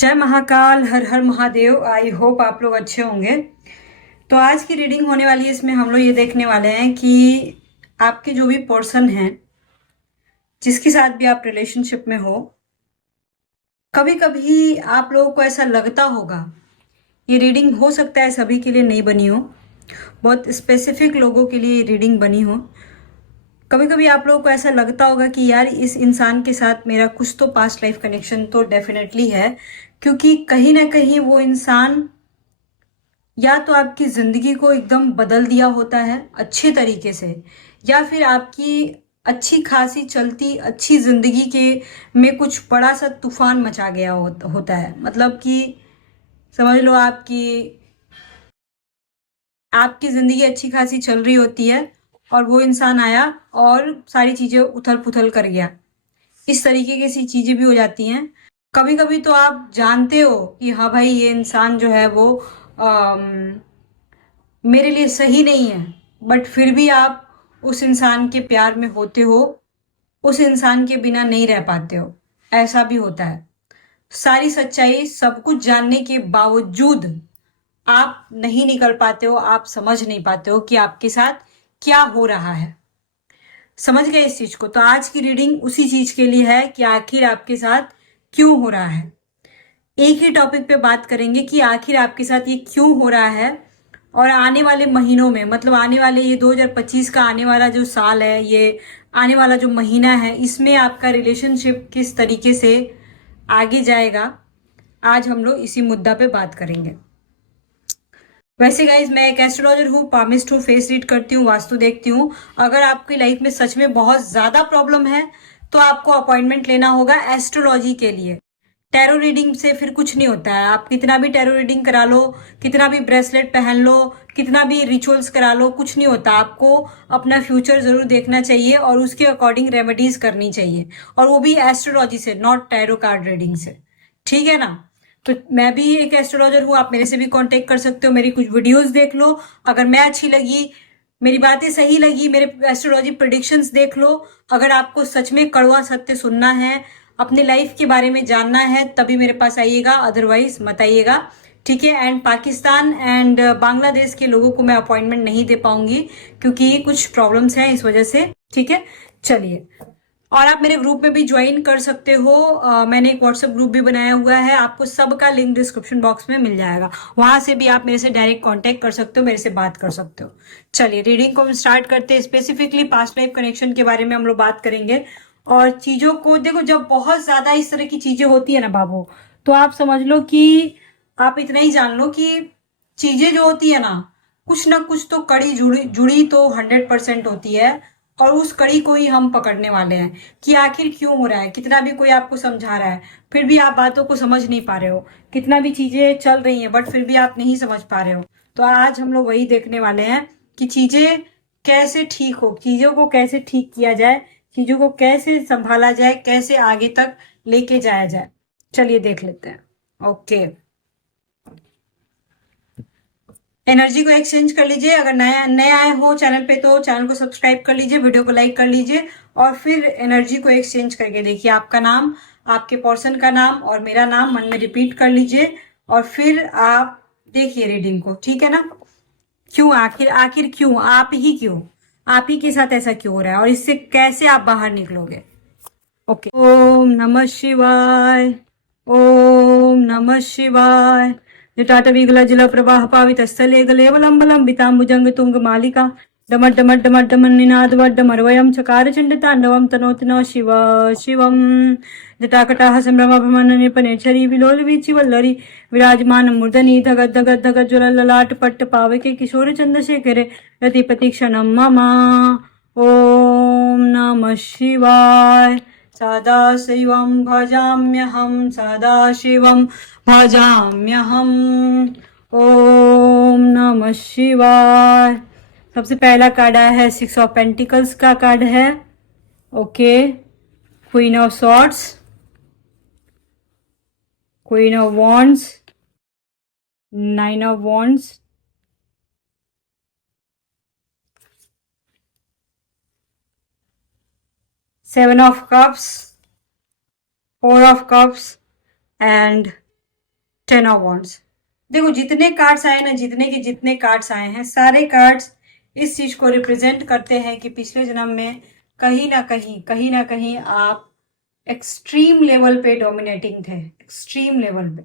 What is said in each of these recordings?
जय महाकाल, हर Har Mahadev. I hope आप लोग अच्छे होंगे। तो आज की रीडिंग होने वाली है, इसमें हम लोग ये देखने वाले हैं कि आपके जो भी पर्सन हैं, जिसके साथ भी आप रिलेशनशिप में हो, कभी कभी आप लोगों को ऐसा लगता होगा। ये रीडिंग हो सकता है सभी के लिए नहीं बनी हो, बहुत स्पेसिफिक लोगों के लिए ये रीडिंग बनी हो। कभी कभी आप लोगों को ऐसा लगता होगा कि यार इस इंसान के साथ मेरा कुछ तो पास्ट लाइफ कनेक्शन तो डेफिनेटली है, क्योंकि कहीं ना कहीं वो इंसान या तो आपकी जिंदगी को एकदम बदल दिया होता है अच्छे तरीके से, या फिर आपकी अच्छी खासी चलती अच्छी जिंदगी के में कुछ बड़ा सा तूफान मचा गया होता है। मतलब कि समझ लो आपकी आपकी जिंदगी अच्छी खासी चल रही होती है और वो इंसान आया और सारी चीजें उथल पुथल कर गया। इस तरीके की सी चीजें भी हो जाती हैं। कभी कभी तो आप जानते हो कि हाँ भाई, ये इंसान जो है वो मेरे लिए सही नहीं है, बट फिर भी आप उस इंसान के प्यार में होते हो, उस इंसान के बिना नहीं रह पाते हो। ऐसा भी होता है। सारी सच्चाई सब कुछ जानने के बावजूद आप नहीं निकल पाते हो, आप समझ नहीं पाते हो कि आपके साथ क्या हो रहा है। समझ गए इस चीज को? तो आज की रीडिंग उसी चीज के लिए है कि आखिर आपके साथ क्यों हो रहा है। एक ही टॉपिक पे बात करेंगे कि आखिर आपके साथ ये क्यों हो रहा है, और आने वाले महीनों में, मतलब आने वाले ये 2025 का आने वाला जो साल है, ये आने वाला जो महीना है, इसमें आपका रिलेशनशिप किस तरीके से आगे जाएगा, आज हम लोग इसी मुद्दा पे बात करेंगे। वैसे गाइज, मैं एक एस्ट्रोलॉजर हूँ, पामिस्ट हूँ, फेस रीड करती हूँ, वास्तु देखती हूँ। अगर आपकी लाइफ में सच में बहुत ज्यादा प्रॉब्लम है तो आपको अपॉइंटमेंट लेना होगा एस्ट्रोलॉजी के लिए। टैरो रीडिंग से फिर कुछ नहीं होता है। आप कितना भी टैरो रीडिंग करा लो, कितना भी ब्रेसलेट पहन लो, कितना भी रिचुअल्स करा लो, कुछ नहीं होता। आपको अपना फ्यूचर जरूर देखना चाहिए और उसके अकॉर्डिंग रेमेडीज करनी चाहिए, और वो भी एस्ट्रोलॉजी से, नॉट टैरो कार्ड रीडिंग से। ठीक है ना? तो मैं भी एक एस्ट्रोलॉजर हूँ, आप मेरे से भी कांटेक्ट कर सकते हो। मेरी कुछ वीडियोस देख लो, अगर मैं अच्छी लगी, मेरी बातें सही लगी, मेरे एस्ट्रोलॉजी प्रिडिक्शंस देख लो। अगर आपको सच में कड़वा सत्य सुनना है, अपने लाइफ के बारे में जानना है, तभी मेरे पास आइएगा, अदरवाइज मत आइएगा। ठीक है? एंड पाकिस्तान एंड बांग्लादेश के लोगों को मैं अपॉइंटमेंट नहीं दे पाऊंगी, क्योंकि कुछ प्रॉब्लम्स हैं इस वजह से। ठीक है, चलिए। और आप मेरे ग्रुप में भी ज्वाइन कर सकते हो। मैंने एक व्हाट्सएप ग्रुप भी बनाया हुआ है, आपको सबका लिंक डिस्क्रिप्शन बॉक्स में मिल जाएगा। वहां से भी आप मेरे से डायरेक्ट कांटेक्ट कर सकते हो, मेरे से बात कर सकते हो। चलिए, रीडिंग को हम स्टार्ट करते हैं। स्पेसिफिकली पास्ट लाइफ कनेक्शन के बारे में हम लोग बात करेंगे। और चीजों को देखो, जब बहुत ज्यादा इस तरह की चीजें होती है ना बाबू, तो आप समझ लो कि आप इतना ही जान लो कि चीजें जो होती है ना कुछ तो कड़ी जुड़ी जुड़ी तो 100% होती है। और उस कड़ी को ही हम पकड़ने वाले हैं कि आखिर क्यों हो रहा है। कितना भी कोई आपको समझा रहा है, फिर भी आप बातों को समझ नहीं पा रहे हो। कितना भी चीजें चल रही हैं, बट फिर भी आप नहीं समझ पा रहे हो। तो आज हम लोग वही देखने वाले हैं कि चीजें कैसे ठीक हो, चीजों को कैसे ठीक किया जाए, चीजों को कैसे संभाला जाए, कैसे आगे तक लेके जाया जाए। चलिए देख लेते हैं। ओके, एनर्जी को एक्सचेंज कर लीजिए। अगर नया नए आए हो चैनल पे तो चैनल को सब्सक्राइब कर लीजिए, वीडियो को लाइक कर लीजिए, और फिर एनर्जी को एक्सचेंज करके देखिए। आपका नाम, आपके पर्सन का नाम और मेरा नाम मन में रिपीट कर लीजिए, और फिर आप देखिए रीडिंग को। ठीक है ना? क्यों, आखिर आखिर क्यों, आप ही क्यों, आप ही के साथ ऐसा क्यों हो रहा है, और इससे कैसे आप बाहर निकलोगे। ओके, ओम नमः शिवाय। ओम नमः शिवाय। जटाटवीगला जल प्रवाह पावित स्थले गलेवलंबलम बिताम्बुजंग तुंग मालिका डमट डमट डमट डमन निनाद डमरवयम चकार चंड तांडवम तनोत न शिव शिवम। जटाकटाह संभ्रम भ्रमण निपनेचरी विलोल वीचि वल्लरी विराजमान मूर्धनि धगत धगत धगत ज्वल ललाट पट्ट पावके किशोर चंद्रशेखर रतिपति क्षणम मम। ओम नमः शिवाय। सदाशिवं भजाम्यहं, सदाशिवं भजाम्यहम्। ओम नमः शिवाय। सबसे पहला कार्ड आया है 6 ऑफ पेंटिकल्स का कार्ड है। Okay, queen of swords, queen of wands, 9 of wands, Seven of Cups, 4 of Cups, and ten of wands. देखो जितने कार्ड्स आए ना, जितने के जितने कार्ड्स आए हैं, सारे कार्ड्स इस चीज को रिप्रेजेंट करते हैं कि पिछले जन्म में कहीं ना कहीं आप एक्सट्रीम लेवल पे डोमिनेटिंग थे, एक्सट्रीम लेवल पे।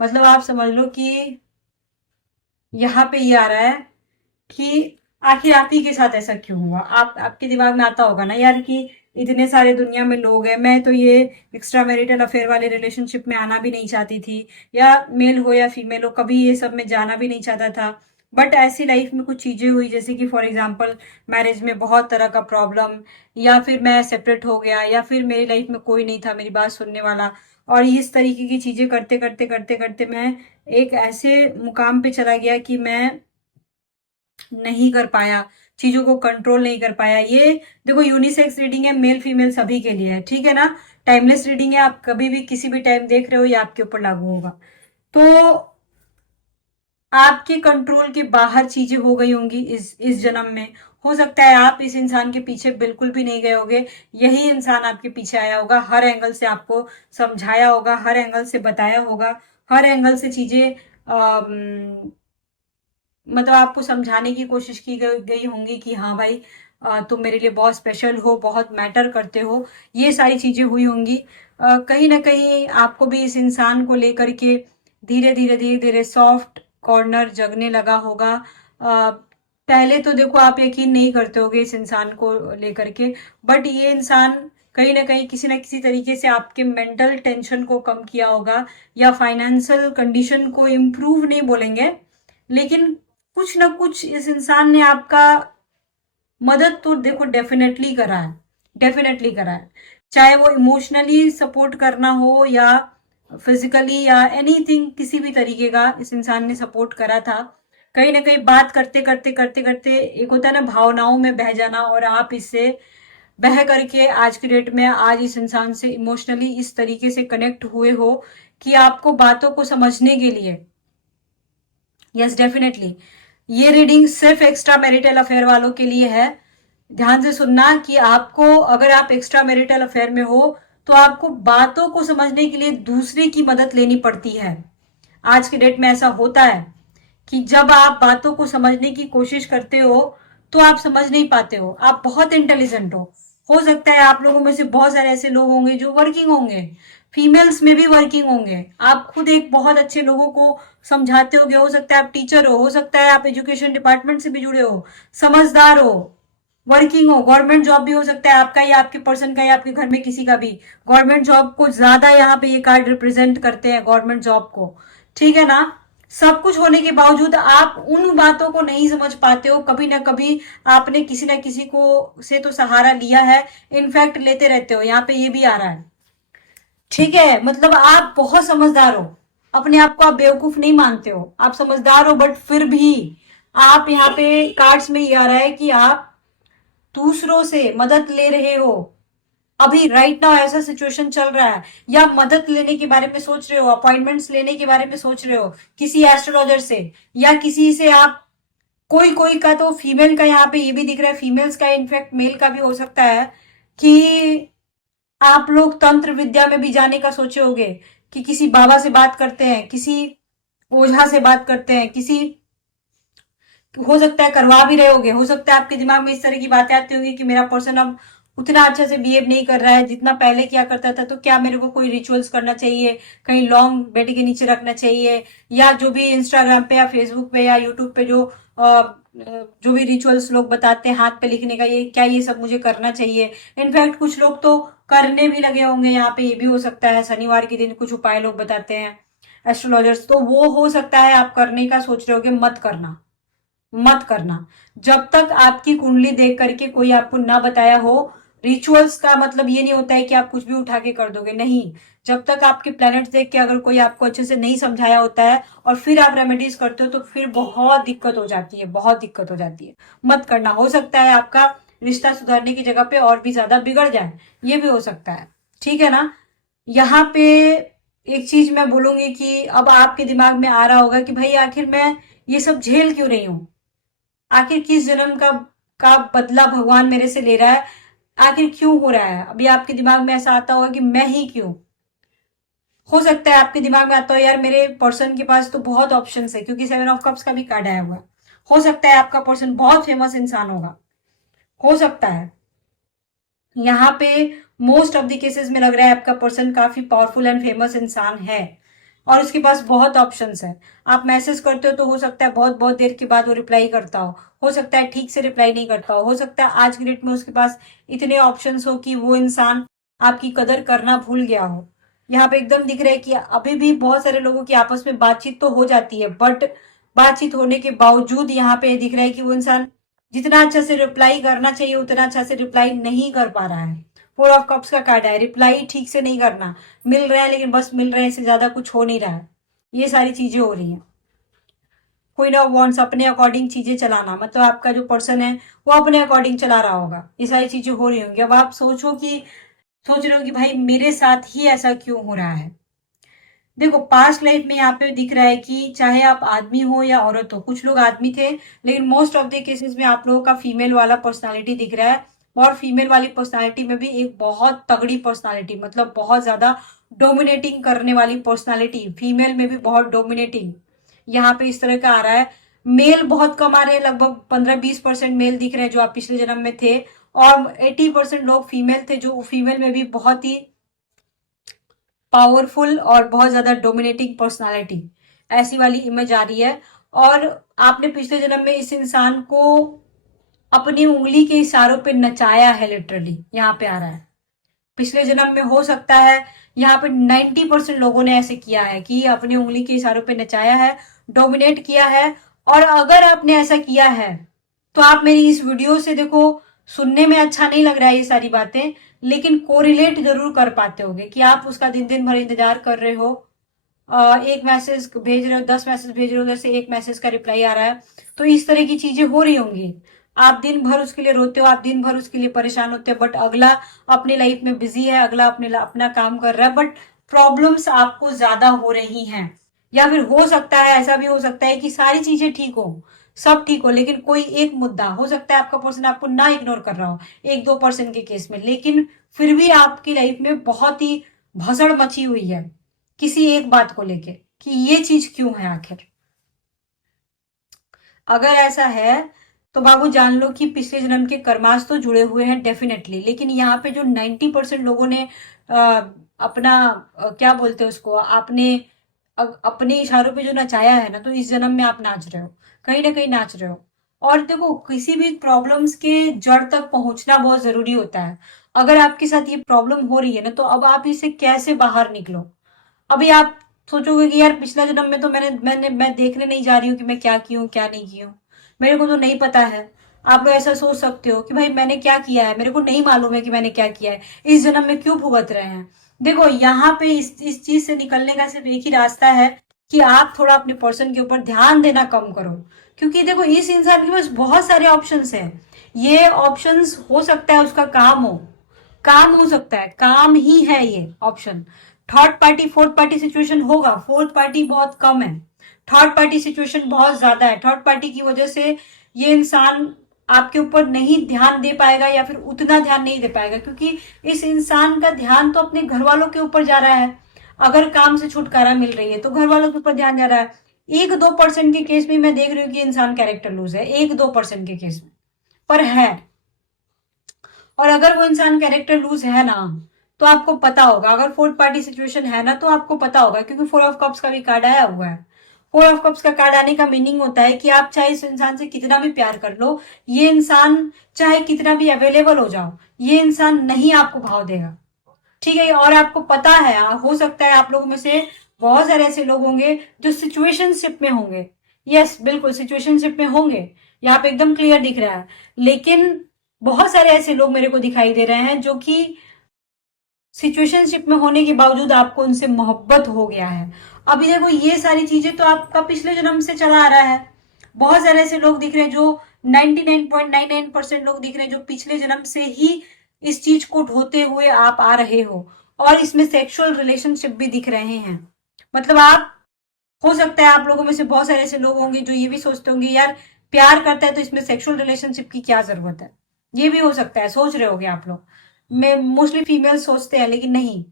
मतलब आप समझ लो कि यहाँ पे ये आ रहा है कि आखिर आप ही के साथ ऐसा क्यों हुआ। आपके दिमाग में आता होगा ना यार कि इतने सारे दुनिया में लोग हैं, मैं तो ये एक्स्ट्रा मैरिटल अफेयर वाले रिलेशनशिप में आना भी नहीं चाहती थी, या मेल हो या फीमेल हो, कभी ये सब में जाना भी नहीं चाहता था। बट ऐसी लाइफ में कुछ चीजें हुई, जैसे कि फॉर एग्जाम्पल मैरिज में बहुत तरह का प्रॉब्लम, या फिर मैं सेपरेट हो गया, या फिर मेरी लाइफ में कोई नहीं था मेरी बात सुनने वाला। और इस तरीके की चीजें करते करते करते करते मैं एक ऐसे मुकाम पे चला गया कि मैं नहीं कर पाया, चीजों को कंट्रोल नहीं कर पाया। ये देखो यूनिसेक्स रीडिंग है, मेल फीमेल सभी के लिए है, ठीक है ना। टाइमलेस रीडिंग है, आप कभी भी किसी भी टाइम देख रहे हो, ये आपके ऊपर लागू होगा। तो आपके कंट्रोल के बाहर चीजें हो गई होंगी इस जन्म में। हो सकता है आप इस इंसान के पीछे बिल्कुल भी नहीं गए होगे, यही इंसान आपके पीछे आया होगा, हर एंगल से आपको समझाया होगा, हर एंगल से बताया होगा, हर एंगल से चीजें मतलब आपको समझाने की कोशिश की गई होंगी कि हाँ भाई, तुम मेरे लिए बहुत स्पेशल हो, बहुत मैटर करते हो। ये सारी चीजें हुई होंगी। कहीं ना कहीं आपको भी इस इंसान को लेकर के धीरे धीरे सॉफ्ट कॉर्नर जगने लगा होगा। पहले तो देखो आप यकीन नहीं करते होगे इस इंसान को लेकर के, बट ये इंसान कहीं ना किसी तरीके से आपके मेंटल टेंशन को कम किया होगा, या फाइनेंशियल कंडीशन को इम्प्रूव नहीं बोलेंगे, लेकिन कुछ ना कुछ इस इंसान ने आपका मदद तो देखो डेफिनेटली करा है, डेफिनेटली करा है। चाहे वो इमोशनली सपोर्ट करना हो, या फिजिकली, या एनीथिंग, किसी भी तरीके का इस इंसान ने सपोर्ट करा था। कहीं ना कहीं बात करते करते करते करते एक होता है ना भावनाओं में बह जाना, और आप इससे बह करके आज की डेट में आज इस इंसान से इमोशनली इस तरीके से कनेक्ट हुए हो कि आपको बातों को समझने के लिए, यस डेफिनेटली, ये रीडिंग सिर्फ एक्स्ट्रा मैरिटल अफेयर वालों के लिए है। ध्यान से सुनना कि आपको, अगर आप एक्स्ट्रा मैरिटल अफेयर में हो, तो आपको बातों को समझने के लिए दूसरे की मदद लेनी पड़ती है। आज के डेट में ऐसा होता है कि जब आप बातों को समझने की कोशिश करते हो तो आप समझ नहीं पाते हो। आप बहुत इंटेलिजेंट हो सकता है आप लोगों में से बहुत सारे ऐसे लोग होंगे जो वर्किंग होंगे, फीमेल्स में भी वर्किंग होंगे, आप खुद एक बहुत अच्छे लोगों को समझाते होगे, हो सकता है आप टीचर हो सकता है आप एजुकेशन डिपार्टमेंट से भी जुड़े हो, समझदार हो, वर्किंग हो, गवर्नमेंट जॉब भी हो सकता है आपका, या आपके पर्सन का, या आपके घर में किसी का भी। गवर्नमेंट जॉब को ज्यादा यहाँ पे ये कार्ड रिप्रेजेंट करते हैं, गवर्नमेंट जॉब को, ठीक है ना। सब कुछ होने के बावजूद आप उन बातों को नहीं समझ पाते हो। कभी ना कभी आपने किसी ना किसी को से तो सहारा लिया है, इनफैक्ट लेते रहते हो, यहाँ पे ये भी आ रहा है, ठीक है। मतलब आप बहुत समझदार हो, अपने आप को आप बेवकूफ नहीं मानते हो, आप समझदार हो, बट फिर भी आप यहाँ पे कार्ड्स में ये आ रहा है कि आप दूसरों से मदद ले रहे हो। अभी राइट नाउ ऐसा सिचुएशन चल रहा है, या मदद लेने के बारे में सोच रहे हो, अपॉइंटमेंट्स लेने के बारे में सोच रहे हो किसी एस्ट्रोलॉजर से, या किसी से आप, कोई कोई का तो फीमेल का यहाँ पे ये भी दिख रहा है, फीमेल्स का, इनफैक्ट मेल का भी हो सकता है कि आप लोग तंत्र विद्या में भी जाने का सोचे होगे, कि किसी बाबा से बात करते हैं, किसी ओझा से बात करते हैं, किसी, हो सकता है करवा भी रहे होगे, हो सकता है आपके दिमाग में इस तरह की बातें आती होंगी कि मेरा पर्सन अब उतना अच्छा से बिहेव नहीं कर रहा है जितना पहले किया करता था, तो क्या मेरे को कोई रिचुअल्स करना चाहिए, कहीं लॉन्ग बेड के नीचे रखना चाहिए, या जो भी इंस्टाग्राम पे या फेसबुक पे या यूट्यूब पे जो भी रिचुअल्स लोग बताते हैं हाथ पे लिखने का, ये क्या ये सब मुझे करना चाहिए। इनफैक्ट कुछ लोग तो करने भी लगे होंगे, यहाँ पे ये भी हो सकता है, शनिवार के दिन कुछ उपाय लोग बताते हैं एस्ट्रोलॉजर्स, तो वो हो सकता है आप करने का सोच रहे होगे। मत करना, मत करना, जब तक आपकी कुंडली देख करके कोई आपको ना बताया हो। रिचुअल्स का मतलब ये नहीं होता है कि आप कुछ भी उठा के कर दोगे, नहीं। जब तक आपके प्लैनेट्स देख के अगर कोई आपको अच्छे से नहीं समझाया होता है और फिर आप रेमेडीज करते हो, तो फिर बहुत दिक्कत हो जाती है, बहुत दिक्कत हो जाती है। मत करना, हो सकता है आपका रिश्ता सुधारने की जगह पे और भी ज्यादा बिगड़ जाए, ये भी हो सकता है, ठीक है ना। यहाँ पे एक चीज मैं बोलूंगी कि अब आपके दिमाग में आ रहा होगा कि भाई आखिर मैं ये सब झेल क्यों रही हूँ, आखिर किस जन्म का बदला भगवान मेरे से ले रहा है, आखिर क्यों हो रहा है। अभी आपके दिमाग में ऐसा आता होगा कि मैं ही क्यों। हो सकता है आपके दिमाग में आता हो यार मेरे पर्सन के पास तो बहुत ऑप्शंस है, क्योंकि 7 ऑफ कप्स का भी कार्ड आया हुआ है। हो सकता है आपका पर्सन बहुत फेमस इंसान होगा, हो सकता है। यहाँ पे मोस्ट ऑफ द केसेस में लग रहा है आपका पर्सन काफी पावरफुल एंड फेमस इंसान है और उसके पास बहुत ऑप्शंस है। आप मैसेज करते हो तो हो सकता है बहुत बहुत देर के बाद वो रिप्लाई करता हो सकता है ठीक से रिप्लाई नहीं करता हो सकता है आज की डेट में उसके पास इतने ऑप्शंस हो कि वो इंसान आपकी कदर करना भूल गया हो। यहाँ पे एकदम दिख रहा है कि अभी भी बहुत सारे लोगों की आपस में बातचीत तो हो जाती है, बट बातचीत होने के बावजूद यहाँ पे दिख रहा है कि वो इंसान जितना अच्छा से रिप्लाई करना चाहिए उतना अच्छा से रिप्लाई नहीं कर पा रहा है। 4 ऑफ कप्स का कार्ड है, रिप्लाई ठीक से नहीं करना, मिल रहा है लेकिन बस मिल रहे हैं, इससे ज्यादा कुछ हो नहीं रहा है। ये सारी चीजें हो रही हैं। क्वीन ऑफ वॉन्ड्स, अपने अकॉर्डिंग चीजें चलाना, मतलब आपका जो पर्सन है वो अपने अकॉर्डिंग चला रहा होगा। ये सारी चीजें हो रही होंगी। अब आप सोच रहे हो कि भाई मेरे साथ ही ऐसा क्यों हो रहा है। देखो पास्ट लाइफ में यहाँ पे दिख रहा है कि चाहे आप आदमी हो या औरत हो, कुछ लोग आदमी थे लेकिन मोस्ट ऑफ द केसेस में आप लोगों का फीमेल वाला पर्सनालिटी दिख रहा है। और फीमेल वाली पर्सनालिटी में भी एक बहुत तगड़ी पर्सनालिटी, मतलब बहुत ज्यादा डोमिनेटिंग करने वाली पर्सनालिटी, फीमेल में भी बहुत डोमिनेटिंग यहाँ पे इस तरह का आ रहा है। मेल बहुत कम आ रहे हैं, लगभग 15-20% मेल दिख रहे हैं जो आप पिछले जन्म में थे, और 80% लोग फीमेल थे जो फीमेल में भी बहुत ही पावरफुल और बहुत ज्यादा डोमिनेटिंग पर्सनालिटी, ऐसी वाली इमेज आ रही है। और आपने पिछले जन्म में इस इंसान को अपनी उंगली के इशारों पे नचाया है, लिटरली यहाँ पे आ रहा है। पिछले जन्म में हो सकता है यहाँ पे 90% लोगों ने ऐसे किया है कि अपनी उंगली के इशारों पे नचाया है, डोमिनेट किया है। और अगर आपने ऐसा किया है तो आप मेरी इस वीडियो से देखो, सुनने में अच्छा नहीं लग रहा है ये सारी बातें, लेकिन कोरिलेट जरूर कर पाते होगे कि आप उसका दिन दिन भर इंतजार कर रहे हो, एक मैसेज भेज रहे हो, 10 मैसेज भेज रहे हो, उधर से एक मैसेज का रिप्लाई आ रहा है। तो इस तरह की चीजें हो रही होंगी। आप दिन भर उसके लिए रोते हो, आप दिन भर उसके लिए परेशान होते हो, बट अगला अपनी लाइफ में बिजी है, अगला अपना काम कर रहा है, बट प्रॉब्लम्स आपको ज्यादा हो रही हैं। या फिर हो सकता है, ऐसा भी हो सकता है कि सारी चीजें ठीक हो, सब ठीक हो, लेकिन कोई एक मुद्दा हो सकता है आपका पर्सन आपको ना इग्नोर कर रहा हो 1-2% के केस में, लेकिन फिर भी आपकी लाइफ में बहुत ही भसड़ मची हुई है किसी एक बात को लेके कि ये चीज क्यों है आखिर। अगर ऐसा है तो बाबू जान लो कि पिछले जन्म के कर्मास तो जुड़े हुए हैं डेफिनेटली, लेकिन यहाँ पे जो 90% लोगों ने अपना क्या बोलते हैं उसको, आपने अपने इशारों पे जो नचाया है ना, तो इस जन्म में आप नाच रहे हो, कहीं ना कहीं नाच रहे हो। और देखो किसी भी प्रॉब्लम्स के जड़ तक पहुंचना बहुत जरूरी होता है। अगर आपके साथ ये प्रॉब्लम हो रही है ना, तो अब आप इसे कैसे बाहर निकलो। अभी आप सोचोगे कि यार पिछला जन्म में तो मैं देखने नहीं जा रही हूँ कि मैं क्या की हूँ क्या नहीं की हूँ, मेरे को तो नहीं पता है। आप लोग ऐसा सोच सकते हो कि भाई मैंने क्या किया है, मेरे को नहीं मालूम है कि मैंने क्या किया है, इस जन्म में क्यों भुगत रहे हैं। देखो यहाँ पे इस चीज से निकलने का सिर्फ एक ही रास्ता है कि आप थोड़ा अपने पर्सन के ऊपर ध्यान देना कम करो। क्योंकि देखो इस इंसान के पास बहुत सारे ऑप्शंस हैं। ये ऑप्शंस हो सकता है उसका काम हो, काम हो सकता है, काम ही है ये option. Third party fourth party situation होगा, फोर्थ पार्टी बहुत कम है, थर्ड पार्टी सिचुएशन बहुत ज्यादा है। थर्ड पार्टी की वजह से ये इंसान आपके ऊपर नहीं ध्यान दे पाएगा, या फिर उतना ध्यान नहीं दे पाएगा, क्योंकि इस इंसान का ध्यान तो अपने घर वालों के ऊपर जा रहा है। अगर काम से छुटकारा मिल रही है तो घर वालों के ऊपर ध्यान जा रहा है। 1-2% के केस में मैं देख रही हूँ कि इंसान कैरेक्टर लूज है, 1-2% के केस में, पर है। और अगर वो इंसान कैरेक्टर लूज है ना, तो आपको पता होगा, अगर फोर्थ पार्टी सिचुएशन है ना तो आपको पता होगा, क्योंकि 4 ऑफ कप्स का भी कार्ड आया हुआ है। 4 ऑफ कप्स का कार्ड आने का मीनिंग होता है कि आप चाहे इस इंसान से कितना भी प्यार कर लो, ये इंसान चाहे कितना भी अवेलेबल हो जाओ, ये इंसान नहीं आपको भाव देगा। ठीक है, और आपको पता है, हो सकता है आप लोगों में से बहुत सारे ऐसे लोग होंगे जो सिचुएशनशिप में होंगे। यस बिल्कुल सिचुएशनशिप में होंगे, यहाँ पे एकदम क्लियर दिख रहा है। लेकिन बहुत सारे ऐसे लोग मेरे को दिखाई दे रहे हैं जो कि सिचुएशनशिप में होने के बावजूद आपको उनसे मोहब्बत हो गया है। अभी देखो ये सारी चीजें तो आपका पिछले जन्म से चला आ रहा है। बहुत सारे ऐसे लोग दिख रहे हैं जो 99.99% लोग दिख रहे हैं जो पिछले जन्म से ही इस चीज को ढोते हुए आप आ रहे हो। और इसमें सेक्सुअल रिलेशनशिप भी दिख रहे हैं। मतलब आप, हो सकता है आप लोगों में से बहुत सारे ऐसे लोग होंगे जो ये भी सोचते होंगे यार प्यार करता है तो इसमें सेक्सुअल रिलेशनशिप की क्या जरूरत है। ये भी हो सकता है, सोच रहे होगे आप लोग। मैं मोस्टली फीमेल सोचते हैं, लेकिन नहीं,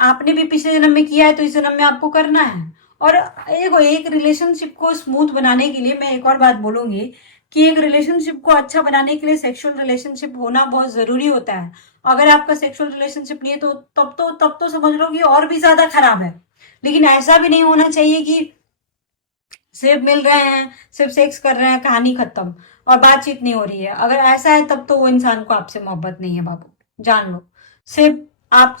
आपने भी पिछले जन्म में किया है तो इस जन्म में आपको करना है। और देखो, एक रिलेशनशिप को स्मूथ बनाने के लिए मैं एक और बात बोलूंगी कि एक रिलेशनशिप को अच्छा बनाने के लिए सेक्सुअल रिलेशनशिप होना बहुत जरूरी होता है। अगर आपका सेक्सुअल रिलेशनशिप नहीं है तो तब तो समझ लो कि और भी ज्यादा खराब है। लेकिन ऐसा भी नहीं होना चाहिए कि सिर्फ मिल रहे हैं, सिर्फ सेक्स कर रहे हैं, कहानी खत्म और बातचीत नहीं हो रही है। अगर ऐसा है तब तो वो इंसान को आपसे मोहब्बत नहीं है बाबू, जान लो। सिर्फ आप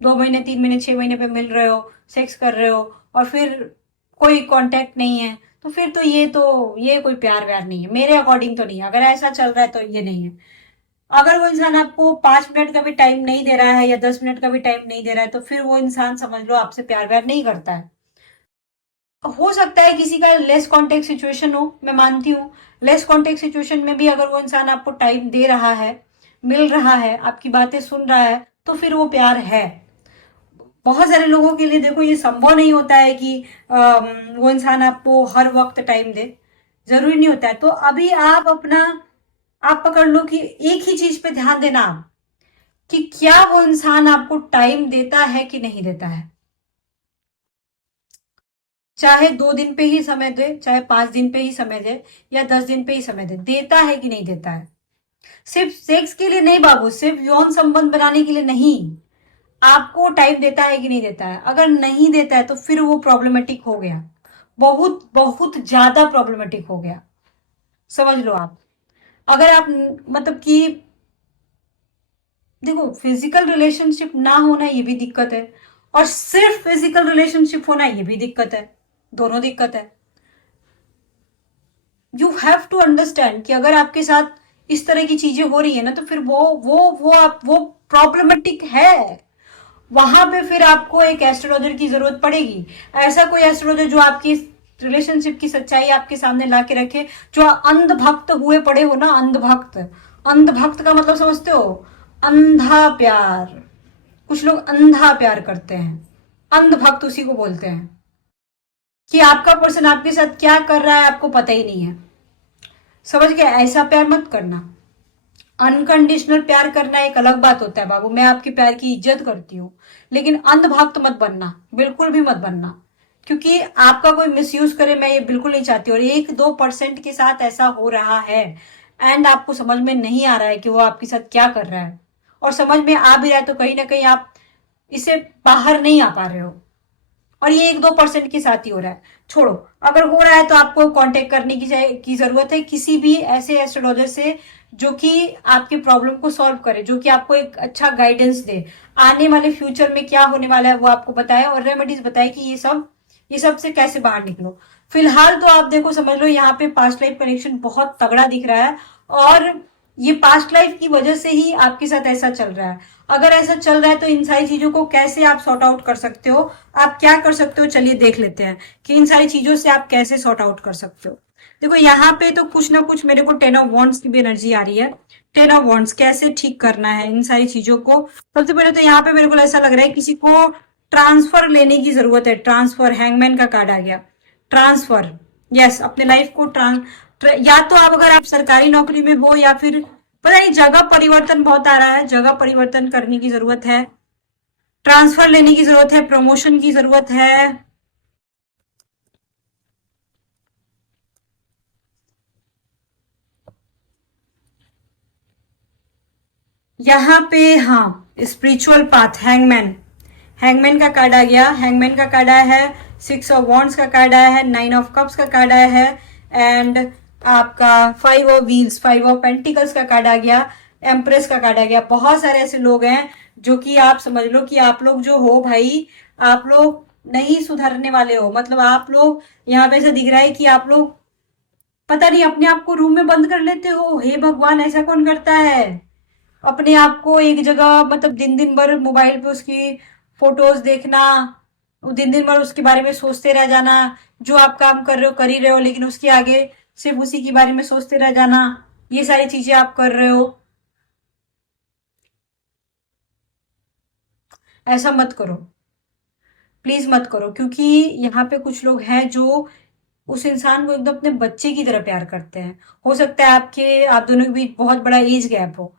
2 महीने, 3 महीने, 6 महीने पे मिल रहे हो, सेक्स कर रहे हो और फिर कोई कांटेक्ट नहीं है, तो फिर तो ये कोई प्यार व्यार नहीं है, मेरे अकॉर्डिंग तो नहीं है। अगर ऐसा चल रहा है तो ये नहीं है। अगर वो इंसान आपको 5 मिनट का भी टाइम नहीं दे रहा है या 10 मिनट का भी टाइम नहीं दे रहा है तो फिर वो इंसान समझ लो आपसे प्यार व्यार नहीं करता है। हो सकता है किसी का लेस कॉन्टेक्ट सिचुएशन हो, मैं मानती हूँ। लेस कॉन्टेक्ट सिचुएशन में भी अगर वो इंसान आपको टाइम दे रहा है, मिल रहा है, आपकी बातें सुन रहा है, तो फिर वो प्यार है। बहुत सारे लोगों के लिए देखो ये संभव नहीं होता है कि वो इंसान आपको हर वक्त टाइम दे, जरूरी नहीं होता है। तो अभी आप पकड़ लो कि एक ही चीज पे ध्यान देना आप, कि क्या वो इंसान आपको टाइम देता है कि नहीं देता है। चाहे 2 दिन पे ही समय दे, चाहे 5 दिन पे ही समय दे, या 10 दिन पे ही समय दे, देता है कि नहीं देता है। सिर्फ सेक्स के लिए नहीं बाबू, सिर्फ यौन संबंध बनाने के लिए नहीं, आपको टाइम देता है कि नहीं देता है। अगर नहीं देता है तो फिर वो प्रॉब्लमेटिक हो गया, बहुत बहुत ज्यादा प्रॉब्लमेटिक हो गया, समझ लो आप। अगर आप मतलब कि देखो, फिजिकल रिलेशनशिप ना होना ये भी दिक्कत है, और सिर्फ फिजिकल रिलेशनशिप होना ये भी दिक्कत है, दोनों दिक्कत है। यू हैव टू अंडरस्टैंड कि अगर आपके साथ इस तरह की चीजें हो रही है ना तो फिर वो प्रॉब्लमेटिक है। वहां पे फिर आपको एक एस्ट्रोलॉजर की जरूरत पड़ेगी। ऐसा कोई एस्ट्रोलॉजर जो आपकी रिलेशनशिप की सच्चाई आपके सामने ला के रखे, जो अंधभक्त हुए पड़े हो ना, अंधभक्त। अंधभक्त का मतलब समझते हो? अंधा प्यार। कुछ लोग अंधा प्यार करते हैं, अंधभक्त उसी को बोलते हैं, कि आपका पर्सन आपके साथ क्या कर रहा है आपको पता ही नहीं है। समझ गए? ऐसा प्यार मत करना। अनकंडीशनल प्यार करना एक अलग बात होता है बाबू, मैं आपके प्यार की इज्जत करती हूँ, लेकिन अंधभक्त मत बनना, बिल्कुल भी मत बनना। क्योंकि आपका कोई मिसयूज करे, मैं ये बिल्कुल नहीं चाहती। और 1-2% के साथ ऐसा हो रहा है, एंड आपको समझ में नहीं आ रहा है कि वो आपके साथ क्या कर रहा है, और समझ में आ भी रहा है तो कहीं ना कहीं आप इससे बाहर नहीं आ पा रहे हो, और ये 1-2% के साथ ही हो रहा है। छोड़ो, अगर हो रहा है तो आपको कांटेक्ट करने की जरूरत है किसी भी ऐसे एस्ट्रोलॉजर से जो कि आपके प्रॉब्लम को सॉल्व करे, जो कि आपको एक अच्छा गाइडेंस दे, आने वाले फ्यूचर में क्या होने वाला है वो आपको बताए, और रेमेडीज बताए कि ये सब से कैसे बाहर निकलो। फिलहाल तो आप देखो, समझ लो यहाँ पे पास्ट लाइफ कनेक्शन बहुत तगड़ा दिख रहा है, और ये पास्ट लाइफ की वजह से ही आपके साथ ऐसा चल रहा है। अगर ऐसा चल रहा है तो इन सारी चीजों को कैसे आप सॉर्ट आउट कर सकते हो, आप क्या कर सकते हो, चलिए देख लेते हैं कि इन सारी चीजों से आप कैसे सॉर्ट आउट कर सकते हो। देखो, यहाँ पे तो कुछ ना कुछ मेरे को 10 ऑफ वॉन्ड्स की भी एनर्जी आ रही है। 10 ऑफ वॉन्ड्स कैसे ठीक करना है इन सारी चीजों को। सबसे पहले तो यहाँ पे मेरे को ऐसा लग रहा है किसी को ट्रांसफर लेने की जरूरत है। ट्रांसफर, हैंगमैन का कार्ड आ गया। ट्रांसफर, यस, अपने लाइफ को या तो आप, अगर आप सरकारी नौकरी में हो, या फिर पता नहीं, जगह परिवर्तन बहुत आ रहा है, जगह परिवर्तन करने की जरूरत है, ट्रांसफर लेने की जरूरत है, प्रमोशन की जरूरत है। यहाँ पे हाँ, स्पिरिचुअल पाथ, हैंगमैन, हैंगमैन का कार्ड आ गया। हैंगमैन का कार्ड आया है, 6 ऑफ वॉन्ड्स का कार्ड आया है, 9 ऑफ कप्स का कार्ड आया है, एंड आपका 5 ऑफ व्हील्स, 5 ऑफ पेंटिकल्स का कार्ड आ गया, एम्प्रेस का कार्ड आ गया। बहुत सारे ऐसे लोग हैं जो कि आप समझ लो कि आप लोग जो हो भाई, आप लोग नहीं सुधरने वाले हो। मतलब आप लोग, यहाँ पे ऐसा दिख रहा है कि आप लोग पता नहीं अपने आप को रूम में बंद कर लेते हो। हे भगवान, ऐसा कौन करता है? अपने आप को एक जगह, मतलब दिन दिन भर मोबाइल पे उसकी फोटोज देखना, दिन दिन भर उसके बारे में सोचते रह जाना। जो आप काम कर रहे हो कर ही रहे हो, लेकिन उसके आगे सिर्फ उसी के बारे में सोचते रह जाना, ये सारी चीजें आप कर रहे हो। ऐसा मत करो, प्लीज मत करो, क्योंकि यहाँ पे कुछ लोग हैं जो उस इंसान को एकदम अपने बच्चे की तरह प्यार करते हैं। हो सकता है आप दोनों के बीच बहुत बड़ा एज गैप हो,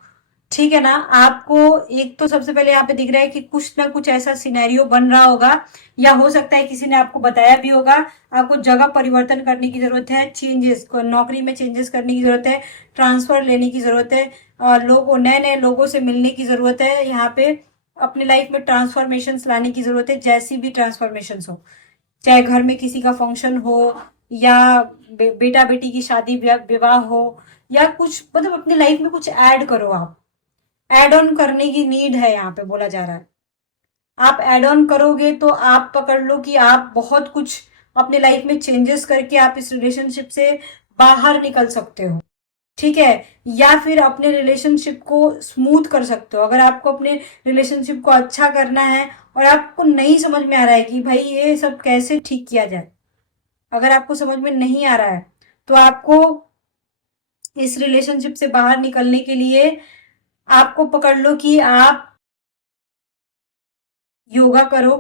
ठीक है ना। आपको एक तो सबसे पहले यहाँ पे दिख रहा है कि कुछ ना कुछ ऐसा सिनेरियो बन रहा होगा, या हो सकता है किसी ने आपको बताया भी होगा। आपको जगह परिवर्तन करने की जरूरत है, चेंजेस, नौकरी में चेंजेस करने की जरूरत है, ट्रांसफर लेने की जरूरत है, लोगों, नए नए लोगों से मिलने की जरूरत है। यहाँ पे अपनी लाइफ में ट्रांसफॉर्मेशन लाने की जरूरत है, जैसी भी ट्रांसफॉर्मेशन हो, चाहे घर में किसी का फंक्शन हो, या बेटा बेटी की शादी विवाह हो, या कुछ मतलब अपनी लाइफ में कुछ ऐड करो। आप एड ऑन करने की नीड है, यहाँ पे बोला जा रहा है। आप एड ऑन करोगे तो आप पकड़ लो कि आप बहुत कुछ अपने लाइफ में चेंजेस करके आप इस रिलेशनशिप से बाहर निकल सकते हो। ठीक है। या फिर अपने रिलेशनशिप को स्मूथ कर सकते हो। अगर आपको अपने रिलेशनशिप को अच्छा करना है और आपको नहीं समझ में आ रहा है कि भाई ये सब कैसे ठीक किया जाए, अगर आपको समझ में नहीं आ रहा है, तो आपको इस रिलेशनशिप से बाहर निकलने के लिए आपको पकड़ लो कि आप योगा करो।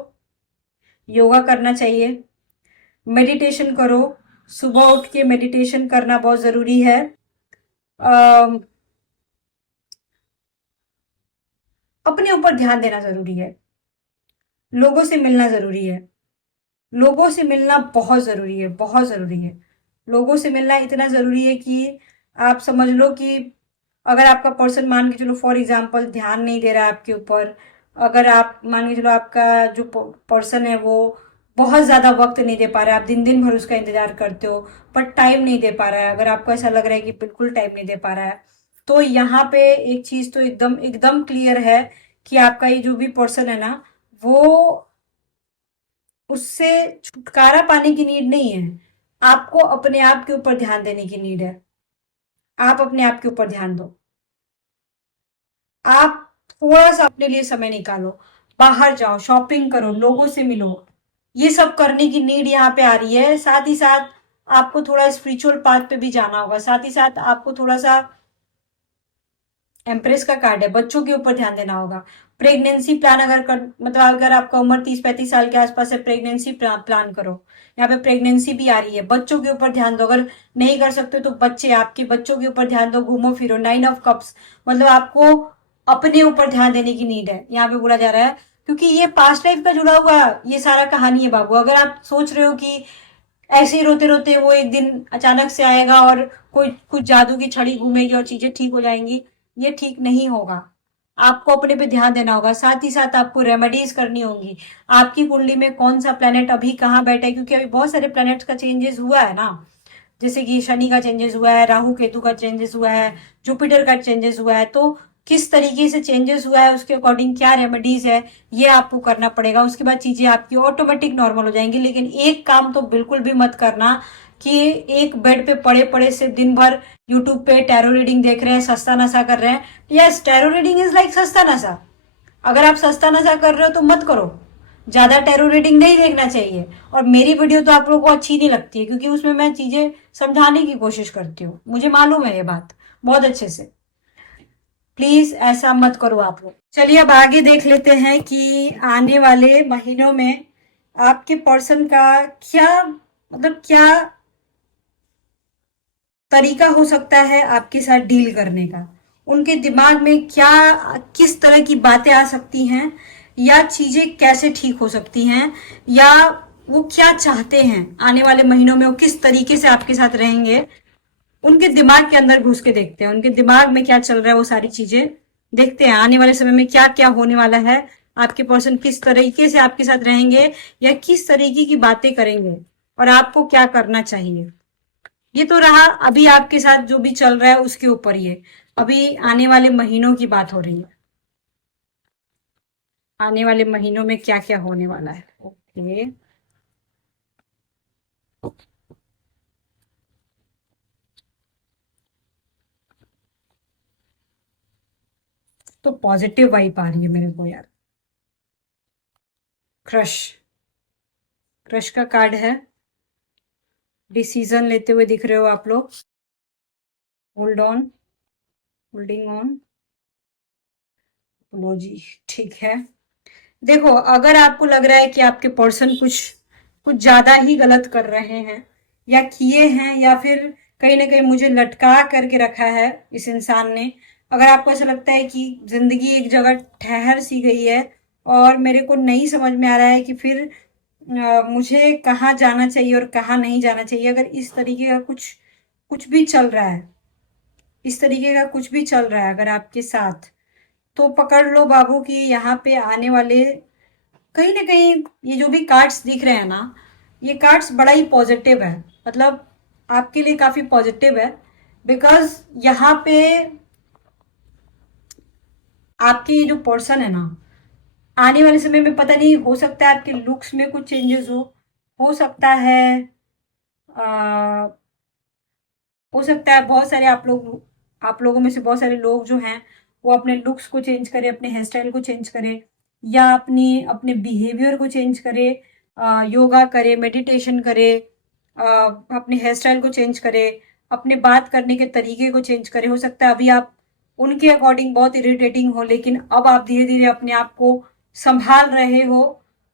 योगा करना चाहिए, मेडिटेशन करो। सुबह उठ के मेडिटेशन करना बहुत जरूरी है। अपने ऊपर ध्यान देना जरूरी है। लोगों से मिलना जरूरी है। लोगों से मिलना बहुत जरूरी है, बहुत जरूरी है। लोगों से मिलना इतना जरूरी है कि आप समझ लो कि अगर आपका पर्सन, मान के चलो फॉर एग्जाम्पल, ध्यान नहीं दे रहा है आपके ऊपर, अगर आप मान के चलो आपका जो पर्सन है वो बहुत ज्यादा वक्त नहीं दे पा रहा है, आप दिन दिन भर उसका इंतजार करते हो पर टाइम नहीं दे पा रहा है, अगर आपको ऐसा लग रहा है कि बिल्कुल टाइम नहीं दे पा रहा है, तो यहाँ पे एक चीज तो एकदम एकदम क्लियर है कि आपका ये जो भी पर्सन है ना, वो, उससे छुटकारा पाने की नीड नहीं है। आपको अपने आप के ऊपर ध्यान देने की नीड है। आप अपने आप के ऊपर ध्यान दो। आप थोड़ा सा अपने लिए समय निकालो, बाहर जाओ, शॉपिंग करो, लोगों से मिलो। ये सब करने की नीड यहाँ पे आ रही है। साथ ही साथ आपको थोड़ा स्पिरिचुअल पाथ पे भी जाना होगा। साथ ही साथ आपको थोड़ा सा, एम्प्रेस का कार्ड है, बच्चों के ऊपर ध्यान देना होगा। प्रेगनेंसी प्लान अगर कर, मतलब अगर आपका उम्र 30-35 साल के आसपास है, प्रेगनेंसी प्लान करो। यहाँ पे प्रेगनेंसी भी आ रही है, बच्चों के ऊपर ध्यान दो। अगर नहीं कर सकते तो बच्चे, आपके बच्चों के ऊपर ध्यान दो, घूमो फिरो। 9 ऑफ कप्स, मतलब आपको अपने ऊपर ध्यान देने की नीड है, यहाँ पे बोला जा रहा है। क्योंकि ये पास्ट लाइफ का जुड़ा हुआ ये सारा कहानी है बाबू। अगर आप सोच रहे हो कि ऐसे ही रोते रोते वो एक दिन अचानक से आएगा और कोई कुछ जादू की छड़ी घूमेगी और चीजें ठीक हो जाएंगी, ये ठीक नहीं होगा। आपको अपने पे ध्यान देना होगा। साथ ही साथ आपको रेमेडीज करनी होंगी। आपकी कुंडली में कौन सा प्लेनेट अभी कहाँ बैठा है, क्योंकि अभी बहुत सारे प्लेनेट्स का चेंजेस हुआ है ना। जैसे कि शनि का चेंजेस हुआ है, राहु केतु का चेंजेस हुआ है, जुपिटर का चेंजेस हुआ है। तो किस तरीके से चेंजेस हुआ है उसके अकॉर्डिंग क्या रेमेडीज है, ये आपको करना पड़ेगा। उसके बाद चीजें आपकी ऑटोमेटिक नॉर्मल हो जाएंगी। लेकिन एक काम तो बिल्कुल भी मत करना कि एक बेड पे पड़े पड़े से दिन भर यूट्यूब पे टैरो रीडिंग देख रहे हैं, सस्ता नशा कर रहे हैं। Yes, tarot reading is like सस्ता नशा। अगर आप सस्ता नशा कर रहे हो तो मत करो। ज्यादा टैरो रीडिंग नहीं देखना चाहिए। और मेरी वीडियो तो आप लोगों को अच्छी नहीं लगती है, क्योंकि उसमें मैं चीजें समझाने की कोशिश करती हूँ, मुझे मालूम है ये बात बहुत अच्छे से। प्लीज ऐसा मत करो आप लोग। चलिए अब आगे देख लेते हैं कि आने वाले महीनों में आपके पर्सन का क्या, मतलब क्या तरीका हो सकता है आपके साथ डील करने का। उनके दिमाग में क्या, किस तरह की बातें आ सकती हैं, या चीजें कैसे ठीक हो सकती हैं, या वो क्या चाहते हैं आने वाले महीनों में, वो किस तरीके से आपके साथ रहेंगे। उनके दिमाग के अंदर घुस के देखते हैं, उनके दिमाग में क्या चल रहा है, वो सारी चीजें देखते हैं। आने वाले समय में क्या क्या होने वाला है, आपके पर्सन किस तरीके से आपके साथ रहेंगे, या किस तरीके की बातें करेंगे, और आपको क्या करना चाहिए। ये तो रहा अभी आपके साथ जो भी चल रहा है उसके ऊपर। ये अभी आने वाले महीनों की बात हो रही है। आने वाले महीनों में क्या क्या होने वाला है। ओके, तो पॉजिटिव वाइब आ रही है मेरे को यार। क्रश, क्रश का कार्ड है। डिसीजन लेते हुए दिख रहे हो आप लोग। होल्ड ऑन, होल्डिंग ऑन, लो जी, ठीक है। देखो, अगर आपको लग रहा है कि आपके पर्सन कुछ कुछ ज्यादा ही गलत कर रहे हैं या किए हैं, या फिर कहीं ना कहीं मुझे लटका करके रखा है इस इंसान ने, अगर आपको ऐसा लगता है कि जिंदगी एक जगह ठहर सी गई है और मेरे को नहीं समझ में आ रहा है कि फिर मुझे कहाँ जाना चाहिए और कहाँ नहीं जाना चाहिए, अगर इस तरीके का कुछ कुछ भी चल रहा है, इस तरीके का कुछ भी चल रहा है अगर आपके साथ, तो पकड़ लो बाबू कि यहाँ पे आने वाले कहीं ना कहीं ये जो भी कार्ड्स दिख रहे हैं ना, ये कार्ड्स बड़ा ही पॉजिटिव है, मतलब आपके लिए काफी पॉजिटिव है। बिकॉज यहाँ पे आपके ये जो पर्सन है ना, आने वाले समय में पता नहीं, हो सकता है आपके लुक्स में कुछ चेंजेस हो सकता है, आ, हो सकता है बहुत सारे आप लोगों में से बहुत सारे लोग जो हैं वो अपने लुक्स को चेंज करें, अपने हेयर स्टाइल को चेंज करें, या अपनी अपने बिहेवियर को चेंज करे, योगा करे, मेडिटेशन करे, अपने हेयर स्टाइल को चेंज करे, अपने बात करने के तरीके को चेंज करे। हो सकता है अभी आप उनके अकॉर्डिंग बहुत इरिटेटिंग हो, लेकिन अब आप धीरे धीरे अपने आप को संभाल रहे हो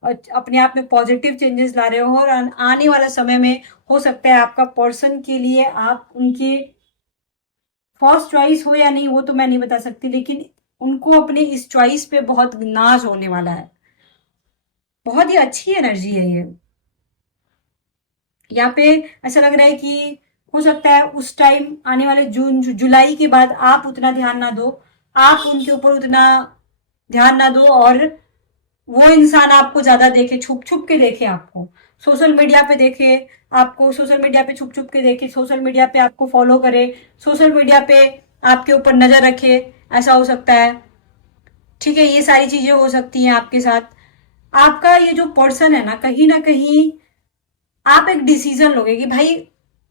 और अपने आप में पॉजिटिव चेंजेस ला रहे हो, और आने वाला समय में हो सकता है आपका पर्सन के लिए आप उनके फर्स्ट चॉइस हो या नहीं, वो तो मैं नहीं बता सकती, लेकिन उनको अपने इस चॉइस पे बहुत नाज होने वाला है। बहुत ही अच्छी एनर्जी है ये। यहाँ पे ऐसा लग रहा है कि हो सकता है उस टाइम आने वाले जून जुलाई के बाद आप उतना ध्यान ना दो, आप उनके ऊपर उतना ध्यान ना दो, और वो इंसान आपको ज्यादा देखे, छुप छुप के देखे, आपको सोशल मीडिया पे देखे, आपको सोशल मीडिया पे छुप छुप के देखे, सोशल मीडिया पे आपको फॉलो करे, सोशल मीडिया पे आपके ऊपर नजर रखे, ऐसा हो सकता है। ठीक है, ये सारी चीजें हो सकती हैं आपके साथ। आपका ये जो पर्सन है ना कहीं आप एक डिसीजन लोगे कि भाई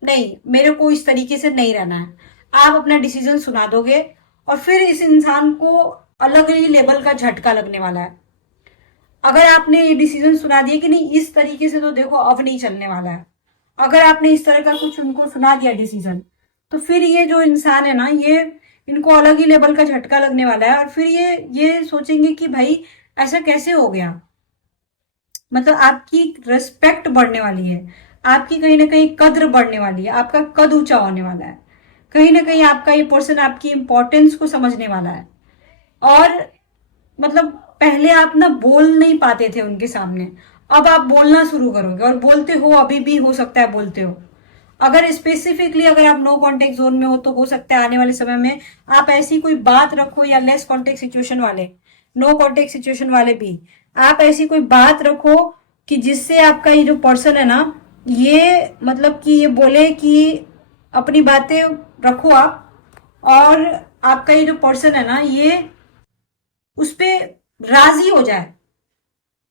नहीं, मेरे को इस तरीके से नहीं रहना है। आप अपना डिसीजन सुना दोगे और फिर इस इंसान को अलग ही लेवल का झटका लगने वाला है। अगर आपने ये डिसीजन सुना दिया कि नहीं, इस तरीके से तो देखो अब नहीं चलने वाला है, अगर आपने इस तरह का कुछ उनको सुना दिया डिसीजन, तो फिर ये जो इंसान है ना, ये इनको अलग ही लेवल का झटका लगने वाला है, और फिर ये सोचेंगे कि भाई ऐसा कैसे हो गया। मतलब आपकी रिस्पेक्ट बढ़ने वाली है, आपकी कहीं ना कहीं कद्र बढ़ने वाली है, आपका कद ऊंचा होने वाला है, कहीं ना कहीं आपका ये पर्सन आपकी इंपॉर्टेंस को समझने वाला है। और मतलब पहले आप ना बोल नहीं पाते थे उनके सामने, अब आप बोलना शुरू करोगे, और बोलते हो, अभी भी हो सकता है बोलते हो। अगर स्पेसिफिकली अगर आप नो कांटेक्ट जोन में हो, तो हो सकता है आने वाले समय में आप ऐसी कोई बात रखो, या लेस कांटेक्ट सिचुएशन वाले, नो कांटेक्ट सिचुएशन वाले भी, आप ऐसी कोई बात रखो कि जिससे आपका ये जो पर्सन है ना, ये मतलब कि ये बोले कि अपनी बातें रखो आप, और आपका ये जो पर्सन है ना, ये उस पर राजी हो जाए।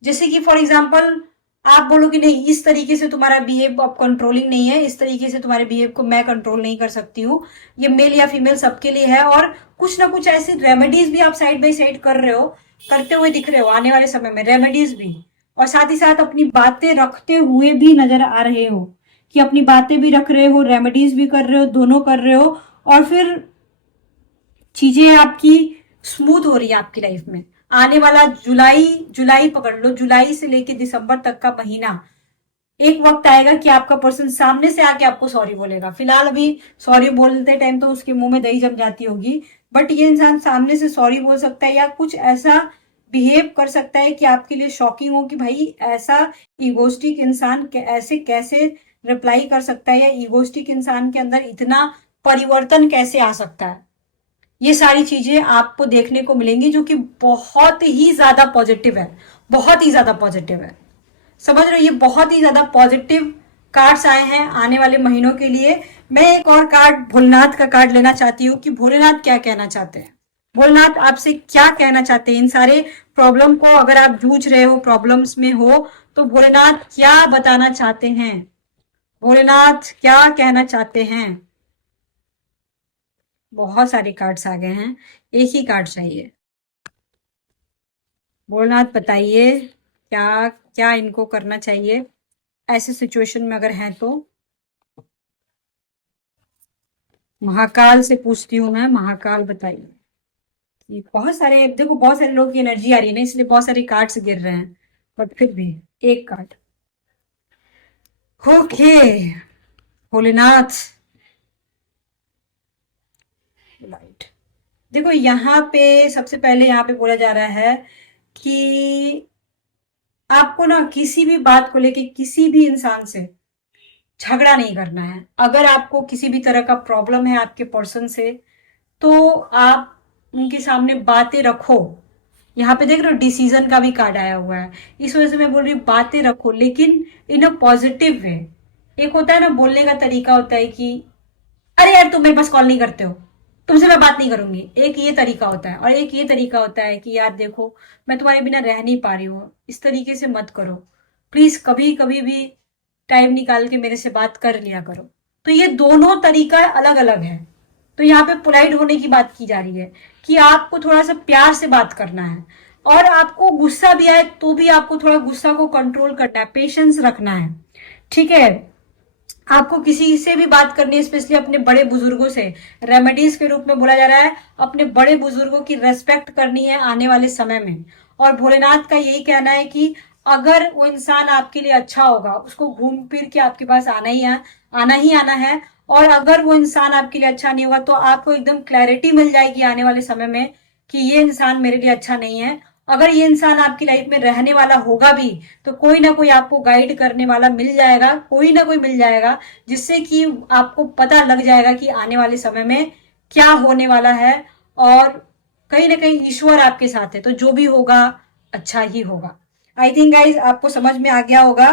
जैसे कि फॉर एग्जाम्पल आप बोलो कि नहीं, इस तरीके से तुम्हारा बिहेव अब कंट्रोलिंग नहीं है, इस तरीके से तुम्हारे बिहेव को मैं कंट्रोल नहीं कर सकती हूँ, ये मेल या फीमेल सबके लिए है, और कुछ ना कुछ ऐसी रेमेडीज भी आप साइड बाय साइड कर रहे हो, करते हुए दिख रहे हो आने वाले समय में, रेमेडीज भी, और साथ ही साथ अपनी बातें रखते हुए भी नजर आ रहे हो, कि अपनी बातें भी रख रहे हो, रेमेडीज भी कर रहे हो, दोनों कर रहे हो, और फिर चीजें आपकी स्मूथ हो रही है आपकी लाइफ में। आने वाला जुलाई, जुलाई पकड़ लो, जुलाई से लेके दिसंबर तक का महीना, एक वक्त आएगा कि आपका पर्सन सामने से आके आपको सॉरी बोलेगा। फिलहाल अभी सॉरी बोलते टाइम तो उसके मुंह में दही जम जाती होगी, बट ये इंसान सामने से सॉरी बोल सकता है, या कुछ ऐसा बिहेव कर सकता है कि आपके लिए शॉकिंग हो कि भाई ऐसा ईगोस्टिक इंसान ऐसे कैसे रिप्लाई कर सकता है, या ईगोस्टिक इंसान के अंदर इतना परिवर्तन कैसे आ सकता है। ये सारी चीजें आपको देखने को मिलेंगी, जो कि बहुत ही ज्यादा पॉजिटिव है, बहुत ही ज्यादा पॉजिटिव है। समझ रहे हो, ये बहुत ही ज्यादा पॉजिटिव कार्ड्स आए हैं आने वाले महीनों के लिए। मैं एक और कार्ड, भोलेनाथ का कार्ड लेना चाहती हूँ कि भोलेनाथ क्या कहना चाहते हैं, भोलेनाथ आपसे क्या कहना चाहते हैं इन सारे प्रॉब्लम को, अगर आप जूझ रहे हो, प्रॉब्लम्स में हो, तो भोलेनाथ क्या बताना चाहते हैं, भोलेनाथ क्या कहना चाहते हैं। बहुत सारे कार्ड्स आ गए हैं, एक ही कार्ड चाहिए। भोलेनाथ बताइए क्या क्या इनको करना चाहिए ऐसे सिचुएशन में अगर हैं तो। महाकाल से पूछती हूँ मैं, महाकाल बताइए। ये बहुत सारे, देखो बहुत सारे लोग की एनर्जी आ रही है ना, इसलिए बहुत सारे कार्ड्स गिर रहे हैं, बट फिर भी एक कार्ड। ओके भोलेनाथ, लाइट, देखो यहाँ पे सबसे पहले यहाँ पे बोला जा रहा है कि आपको ना किसी भी बात को लेके किसी भी इंसान से झगड़ा नहीं करना है। अगर आपको किसी भी तरह का प्रॉब्लम है आपके पर्सन से, तो आप उनके सामने बातें रखो। यहाँ पे देख रहे हो डिसीजन का भी कार्ड आया हुआ है, इस वजह से मैं बोल रही हूँ बातें रखो, लेकिन इन अ पॉजिटिव वे। एक होता है ना बोलने का तरीका, होता है कि अरे यार तुम मेरे पास कॉल नहीं करते हो, तुमसे मैं बात नहीं करूंगी, एक ये तरीका होता है। और एक ये तरीका होता है कि यार देखो मैं तुम्हारे बिना रह नहीं पा रही हूँ, इस तरीके से मत करो, प्लीज कभी कभी भी टाइम निकाल के मेरे से बात कर लिया करो। तो ये दोनों तरीका अलग अलग है। तो यहाँ पे पोलाइट होने की बात की जा रही है कि आपको थोड़ा सा प्यार से बात करना है, और आपको गुस्सा भी आए तो भी आपको थोड़ा गुस्सा को कंट्रोल करना है, पेशेंस रखना है, ठीक है। आपको किसी से भी बात करनी है, स्पेशली अपने बड़े बुजुर्गों से, रेमेडीज के रूप में बोला जा रहा है अपने बड़े बुजुर्गों की रेस्पेक्ट करनी है आने वाले समय में। और भोलेनाथ का यही कहना है कि अगर वो इंसान आपके लिए अच्छा होगा, उसको घूम फिर के आपके पास आना है। और अगर वो इंसान आपके लिए अच्छा नहीं होगा, तो आपको एकदम क्लैरिटी मिल जाएगी आने वाले समय में कि ये इंसान मेरे लिए अच्छा नहीं है। अगर ये इंसान आपकी लाइफ में रहने वाला होगा भी, तो कोई ना कोई आपको गाइड करने वाला मिल जाएगा, कोई ना कोई मिल जाएगा, जिससे कि आपको पता लग जाएगा कि आने वाले समय में क्या होने वाला है। और कहीं ना कहीं ईश्वर आपके साथ है, तो जो भी होगा अच्छा ही होगा। आई थिंक गाइज आपको समझ में आ गया होगा।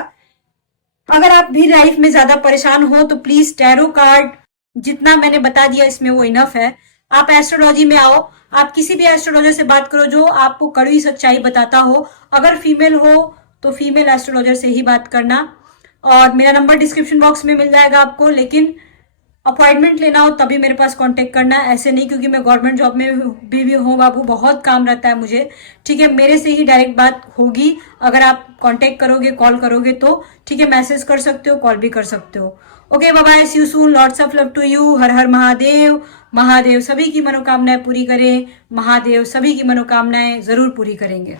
अगर आप भी लाइफ में ज्यादा परेशान हो तो प्लीज टैरो कार्ड जितना मैंने बता दिया इसमें वो इनफ है। आप एस्ट्रोलॉजी में आओ, आप किसी भी एस्ट्रोलॉजर से बात करो जो आपको कड़वी सच्चाई बताता हो। अगर फीमेल हो तो फीमेल एस्ट्रोलॉजर से ही बात करना। और मेरा नंबर डिस्क्रिप्शन बॉक्स में मिल जाएगा आपको, लेकिन अपॉइंटमेंट लेना हो तभी मेरे पास कांटेक्ट करना है, ऐसे नहीं, क्योंकि मैं गवर्नमेंट जॉब में भी हूँ बाबू, बहुत काम रहता है मुझे, ठीक है। मेरे से ही डायरेक्ट बात होगी। अगर आप कांटेक्ट करोगे, कॉल करोगे तो ठीक है, मैसेज कर सकते हो, कॉल भी कर सकते हो। Okay bye bye, see you soon, lots of love to you. Har Har Mahadev. Mahadev सभी की मनोकामनाएं पूरी करें, महादेव सभी की मनोकामनाएं जरूर पूरी करेंगे।